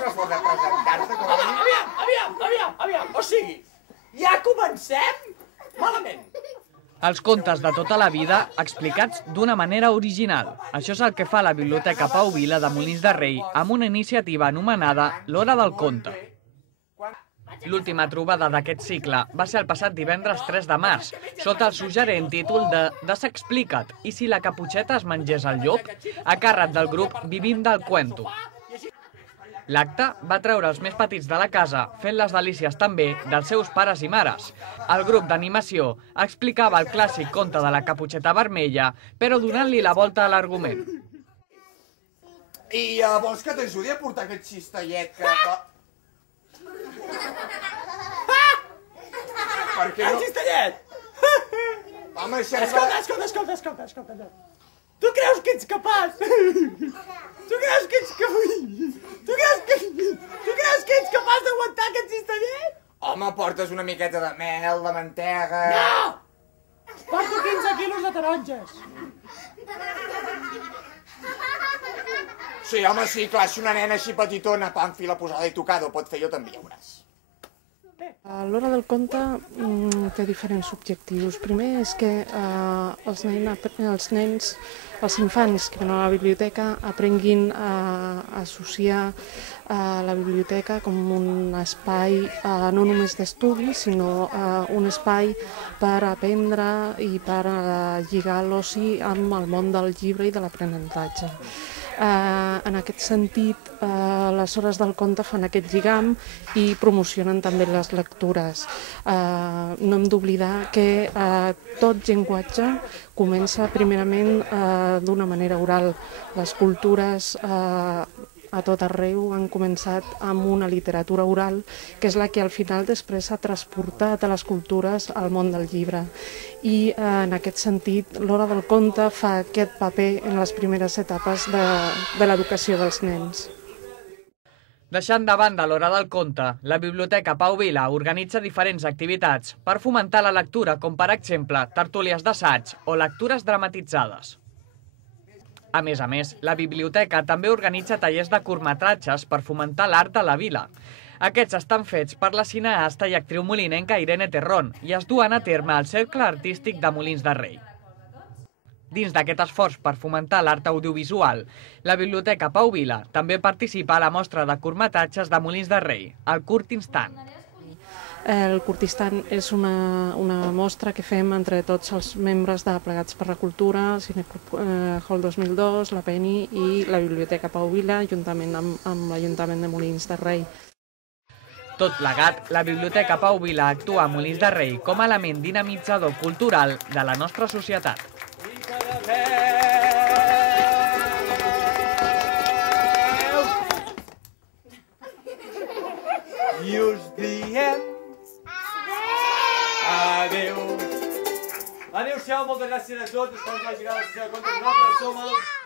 l'esforç de presentar-te com a mínim. Aviam, o sigui, ja comencem malament. Els contes de tota la vida explicats d'una manera original. Això és el que fa la Biblioteca Pau Vila de Molins de Rei amb una iniciativa anomenada l'Hora del Conte. L'última trobada d'aquest cicle va ser el passat divendres 3 de març, sota el suggerent títol de S'explica't i si la Caputxeta es mengés el llop, a càrrec del grup Vivim del Cuento. L'acte va treure els més petits de la casa, fent les delícies també dels seus pares i mares. El grup d'animació explicava el clàssic conte de la Caputxeta Vermella, però donant-li la volta a l'argument. I vols que t'ajudi a portar aquest cistellet que... Per què no? El cistellet! Home, això... Escolta. Tu creus que ets capaç? Tu creus que ets capaç d'aguantar aquest cistellet? Home, portes una miqueta de mel, de mantega... No! Porto 15 quilos de taronges. Sí, home, sí, clar, si una nena així petitona, pàmfila, posada i tocada, ho pot fer, jo també, ja veuràs. L'Hora del Conte té diferents objectius. Primer és que els nens, els infants que venen a la biblioteca aprenguin a associar la biblioteca com un espai no només d'estudi, sinó un espai per aprendre i per lligar l'oci amb el món del llibre i de l'aprenentatge. En aquest sentit, les hores del conte fan aquest lligam i promocionen també les lectures. No hem d'oblidar que tot llenguatge comença primerament d'una manera oral. Les cultures a tot arreu han començat amb una literatura oral, que és la que al final després s'ha transportat a les cultures al món del llibre. I en aquest sentit, l'Hora del Conte fa aquest paper en les primeres etapes de l'educació dels nens. Deixant de banda l'Hora del Conte, la Biblioteca Pau Vila organitza diferents activitats per fomentar la lectura, com per exemple tertúlies d'assaig o lectures dramatitzades. A més, la biblioteca també organitza tallers de curtmetratges per fomentar l'art de la vila. Aquests estan fets per la cineasta i actriu molinenca Irene Terrón i es duen a terme al Cercle Artístic de Molins de Rei. Dins d'aquest esforç per fomentar l'art audiovisual, la Biblioteca Pau Vila també participa a la mostra de curtmetratges de Molins de Rei, el Curt Instant. El Curtistan és una mostra que fem entre tots els membres de Plegats per la Cultura, Cineclub Hall 2002, la PENI i la Biblioteca Pau Vila, juntament amb l'Ajuntament de Molins de Rei. Tot plegat, la Biblioteca Pau Vila actua a Molins de Rei com a element dinamitzador cultural de la nostra societat. Just the end. Adéu. Adéu-siau, moltes gràcies a tots. Esperem que hagi agradat la sessió de contes. Nosaltres som els...